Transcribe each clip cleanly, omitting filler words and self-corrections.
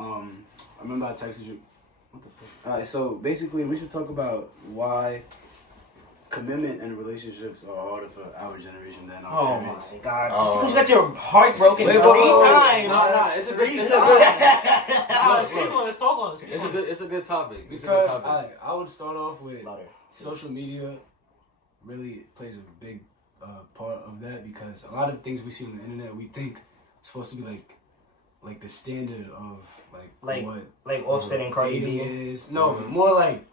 I remember I texted you. What the fuck? Alright, so basically we should talk about why commitment and relationships are harder for our generation than our parents. Oh my god. Just because you got your heart broken 3 times. Nah, it's a good Let's talk on this. It's a good topic. Because I would start off with social media really plays a big part of that, because a lot of things we see on the internet we think is supposed to be like the standard of like Offset and Cardi B is. No, more like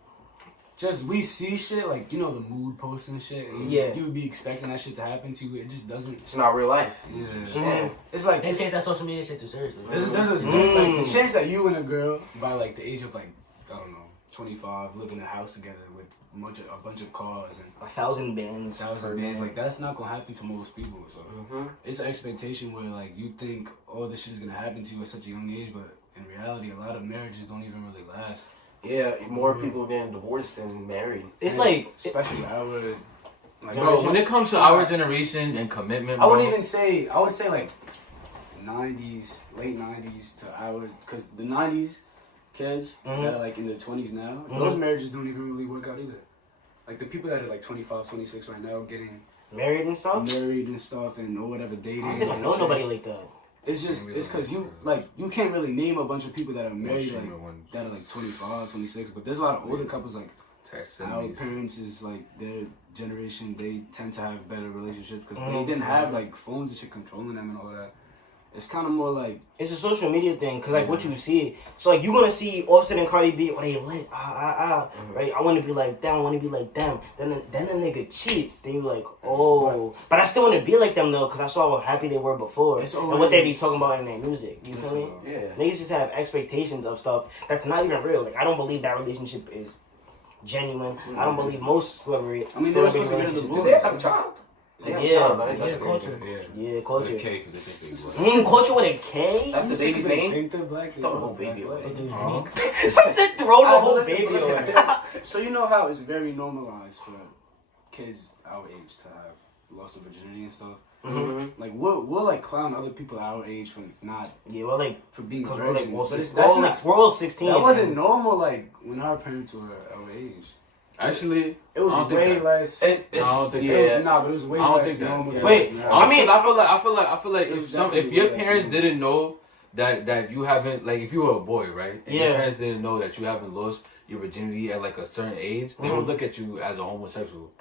just we see shit like, you know, the mood posts and shit. And you would be expecting that shit to happen to you. It just doesn't. It's not real life. Yeah. It's like they take that social media shit too seriously. This is like the chance that you and a girl by like the age of like, I don't know, 25 live in a house together with a bunch of cars and 1,000 bands. Like that's not gonna happen to most people. So it's an expectation where like you think, oh, this shit is gonna happen to you at such a young age, but in reality, a lot of marriages don't even really last. Yeah, more people getting divorced than married. It's like, especially our bro. When it comes to our generation and commitment, bro, I would say like 90s, late 90s to our, because the 90s kids that are like in their 20s now, those marriages don't even really work out either. Like the people that are like 25, 26 right now getting married and stuff and or whatever dating. I didn't know nobody like that. It's just, it's because you can't really name a bunch of people that are married that are like 25, 26, but there's a lot of older couples like our parents is like their generation, they tend to have better relationships because they didn't have like phones and shit controlling them and all that. It's kind of more like... It's a social media thing, because, like, what you see... So, like, you're going to see Offset and Cardi B, they lit, right? I want to be like them, I want to be like them. Then the nigga cheats. Then you're like, oh. But I still want to be like them, though, because I saw how happy they were before. And what they be talking about in their music. You feel me? Yeah. Niggas just have expectations of stuff that's not even real. Like, I don't believe that relationship is genuine. I don't believe most celebrity relationships. Do they have a child? Culture. Yeah, culture. With a K, because they think they Culture with a K? That's the baby's name? Throw the whole baby away. Some said throw the whole baby away. So you know how it's very normalized for kids our age to have loss of virginity and stuff? Like we'll like clown other people our age for not for being virgins. We're all 16. That wasn't normal like when our parents were our age. Actually, it was way less. I don't think but it was way less normal. Wait, I feel like if your parents didn't know that you haven't, like if you were a boy, right? And your parents didn't know that you haven't lost your virginity at like a certain age, they would look at you as a homosexual.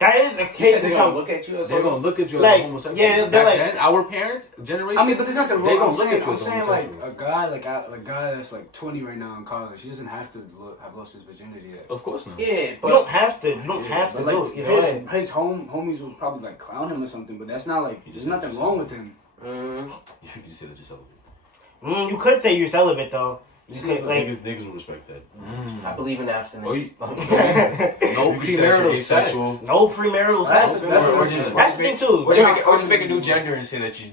That is the case. They're gonna look at you as a homosexual. Yeah, they're like then, our parents generation. I mean, but there's not the they wrong. gonna look at you. I'm saying like a guy that's like 20 right now in college. He doesn't have to have lost his virginity yet. Of course not. Yeah, but you don't have to. You don't have to. Like his homies will probably like clown him or something. But that's not like there's nothing wrong with him. You can say that you're celibate. You could say you're celibate though. Niggas will respect that. I believe in abstinence. No premarital sex. No premarital sex. That's the thing too. Or just make a new gender and say that you.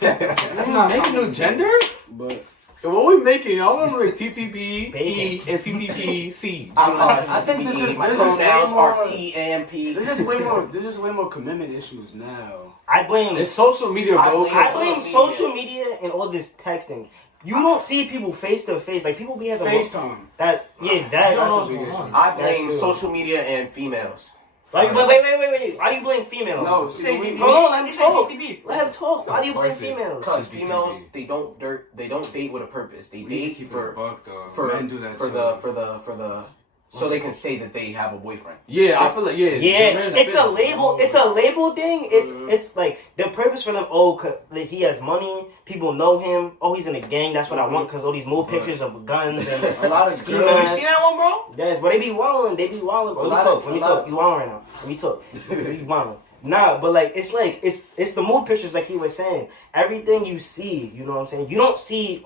That's not making a new gender. But what we making? I want to make TTP E and TTP C. I think my pronouns are T and P. There's just way more commitment issues now. I blame. It's social media, bro. I blame social media and all this texting. You don't see people face to face. Like people be having FaceTime. That's a big issue. I blame social media and females. Like, wait. Why do you blame females? No, hold on, let me talk. Let him talk. Why do you blame females? Because females, they don't date with a purpose. They date for the so they can say that they have a boyfriend. Yeah, I feel like it's a label. It's a label thing. It's like the purpose for them. Oh, he has money. People know him. Oh, he's in a gang. That's what I want. Because all these more pictures of guns and a lot of ski masks. You see that one, bro? Yes, but they be wilding. Let me talk. You wilding right now. Let me talk. You wilding. Nah, but like it's the mood pictures like he was saying. Everything you see, you know what I'm saying? You don't see,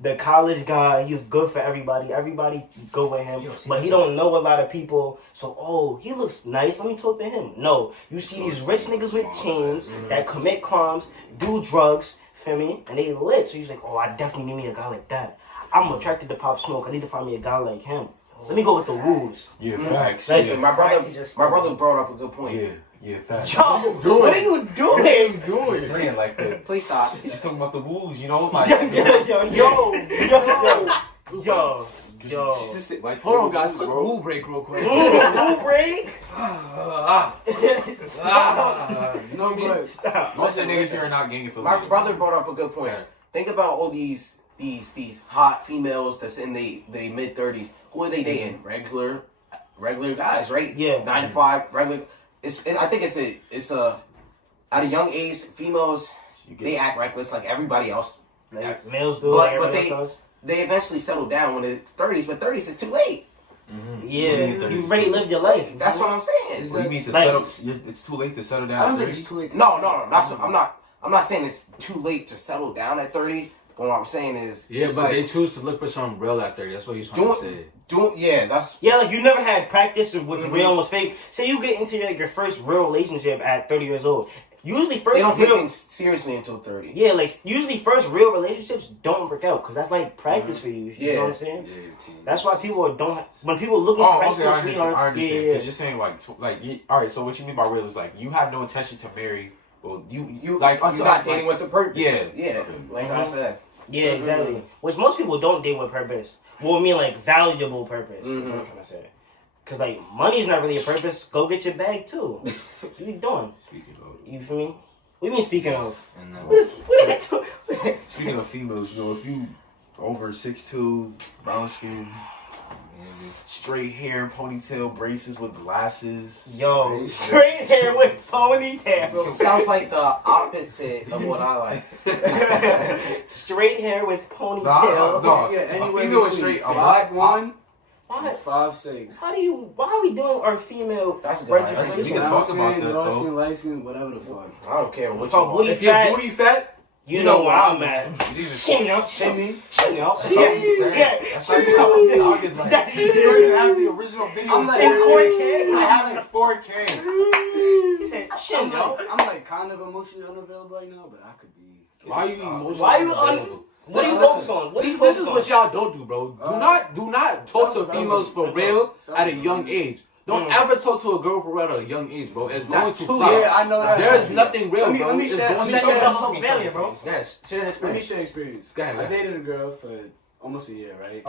the college guy, he's good for everybody. Everybody go with him. But he don't know a lot of people. So, he looks nice. Let me talk to him. No. You see these rich niggas with chains that commit crimes, do drugs, feel me? And they lit. So he's like, I definitely need me a guy like that. I'm attracted to Pop Smoke. I need to find me a guy like him. Let me go with the wolves. Yeah, facts. Listen, my brother brought up a good point. Yeah, facts. Yo, what are you doing? What are you doing? Saying like the. Please stop. She's talking about the wolves, you know? Like, yo. Yo. Hold on, guys. Quick rule break, real quick. Rule break. No, but Stop. Most of the niggas here are not gang affiliated. My brother brought up a good point. Think about all these hot females that's in they mid 30s. Who are they dating? Regular guys, right? Yeah. 9 to 5, regular. I think it's a at a young age, females they act reckless like everybody else. Like males do, But everybody else does. they eventually settle down when it's 30s, but 30s is too late. Mm-hmm. Yeah, you already lived your life. That's what I'm saying. What do you mean to like- settle? It's too late to settle down. I don't at think 30? it's too late. No. That's what, I'm not saying it's too late to settle down at 30. But what I'm saying is, Yeah, it's but like they choose to look for something real at 30. That's what he's trying to say. that's Yeah, like you never had practice of what's real and what's fake. Say you get into your first real relationship at 30 years old. Usually they don't first take real, things seriously until 30. yeah, like usually first real relationships don't work out because that's like practice for you. You know what I'm saying? Yeah, That's why people don't. When people look at Oh, high okay, school I understand. sweethearts, I understand. yeah, Because you're saying all right. So what you mean by real is like you have no intention to marry. Well, you like You're until not dating with a purpose. Yeah. Like I said. yeah, exactly. Which most people don't date with purpose. Well, I mean like valuable purpose. Is what I'm trying to say. Because like money's not really a purpose. Go get your bag too. What you doing? Speaking of, You feel me? What do you mean speaking of? And What are you doing? speaking of females, if you over 6'2", brown skin, straight hair, ponytail, braces with glasses. Yo, straight hair with ponytail. Sounds like the opposite of what I like. Straight hair with ponytail. No, Yeah, a anywhere female is between straight. 5'1" Why? and 5'6". How do you? Why are we doing our female That's a good idea. We registration? can talk about that, dark though. skin, light skin, whatever the fuck. I don't care what you Fuck, want. booty if your fat. booty fat, You know where I'm at. You know, Shimmy. you know. That's not what you said. Yeah, That's not what you said. Like, That you don't even have the original video. I'm like- in 4K. I have it in 4K. He said, I'm shit, no. like kind of emotionally unavailable right now, but I could be. why are you emotional? Why you What do you focus on? What do you This focus is on? what y'all don't do, bro. Do not talk to females for real at a young age. Don't ever talk to a girl for real at a young age, bro. It's going to far. Yeah, I know that. There's nothing real, bro. Let me It's share- going let to me share far. some failure, bro. Yes, share an Let me experience. share experience. Go ahead, I go ahead. dated a girl for almost a year, right?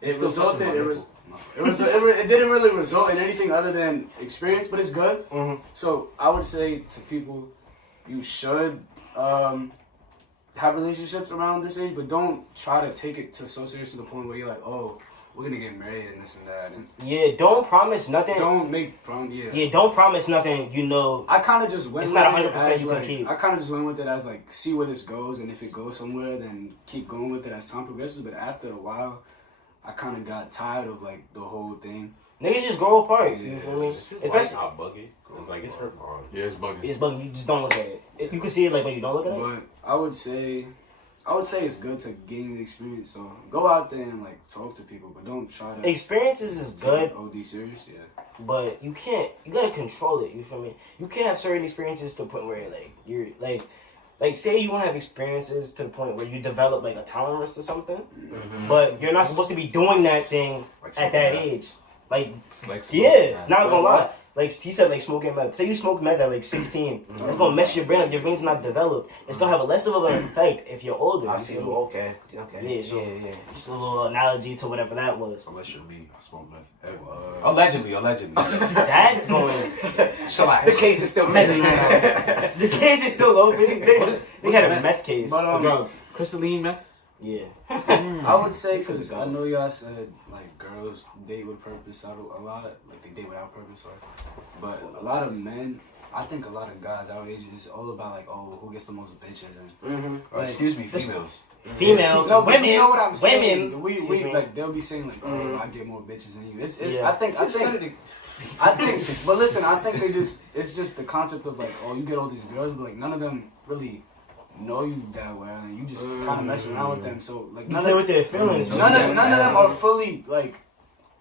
It It resulted. It didn't really result in anything other than experience, but it's good. So I would say to people, you should have relationships around this age, but don't try to take it so serious to the point where you're like, oh, we're gonna get married and this and that, and Yeah, don't promise nothing. don't make prom. Yeah. Yeah, don't promise nothing. You know, I kind of just went. It's with not it 100% as, you can like, keep. I kind of just went with it as like see where this goes, and if it goes somewhere, then keep going with it as time progresses. But after a while, I kind of got tired of like the whole thing. niggas just grow apart. You Yeah, feel me? It's just Especially, not bugging. It's like it's her fault. Yeah, it's bugging. it's bugging. You just don't look at it. You can see it like when you don't look at it. But I would say it's good to gain the experience. So go out there and like talk to people, but don't try to Experiences is take good, it OD serious. Yeah. but you can't. You gotta control it. You feel me? You can't have certain experiences to the point where you're like say you want to have experiences to the point where you develop like a tolerance to something, but you're not supposed to be doing that thing Like at that smoking age. Like Like yeah, not gonna lie. What? Like he said, like smoking meth. Say you smoke meth at like 16, it's gonna mess your brain up. Your brain's not developed. It's gonna have a less of an effect if you're older. I you see. feel me? Okay. Yeah, so yeah. just a little analogy to whatever that was. Unless you're me, I smoke meth. Hey, allegedly. That's going. The case is still pending. The case is still open. They had a meth? meth case. But Drug. Crystalline meth? Yeah. I would say because I know y'all said like girls date with purpose a lot, like they date without purpose, sorry. But a lot of men, I think a lot of guys our age is all about like, oh, who gets the most bitches and like, Excuse me, females. Females, no, but women, you know what I'm saying. women. We Excuse me. like they'll be saying like, oh, I get more bitches than you. It's Yeah. I think, but listen, I think it's just the concept of like, oh, you get all these girls, but like none of them really know you that well, and you just kind of messing around with them. So like You play with their feelings. none of them are fully like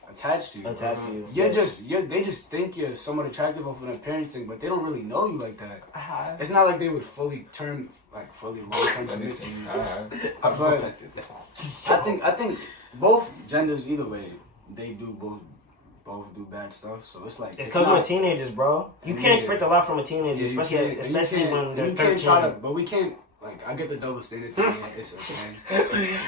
attached to you. Attached to you. They just think you're somewhat attractive off an appearance thing, but they don't really know you like that. It's not like they would fully long-term commit to you. But I think both genders either way they do both do bad stuff. So it's like It's because we're teenagers, bro. You can't expect a lot from a teenager, Yeah, especially when they're you can't 13. but we can't Like, I get the double standard thing. Yeah, it's okay.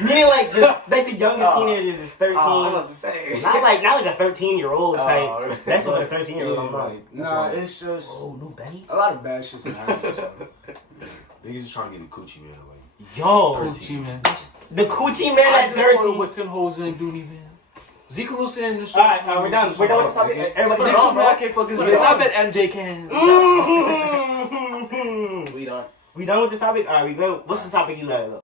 Meaning like the youngest teenagers is 13. I'm about to say. Not like a 13-year-old type. That's what a 13-year-old. Yeah, I'm like, nah, it's just new Benny. a lot of bad shit's happening. So. Niggas just trying to get the coochie man. Like, Yo, Coochie man. the coochie man at 13. What Tim Hoes in Dooney Van. Zeke Lucien in the show. Alright, we're done. We're done with this topic. Everybody Zeke sit down, bro. I can't fuck this bitch. I bet MJ can. Mhm. We done. We done with this topic? Alright, we go. What's the topic you got, though?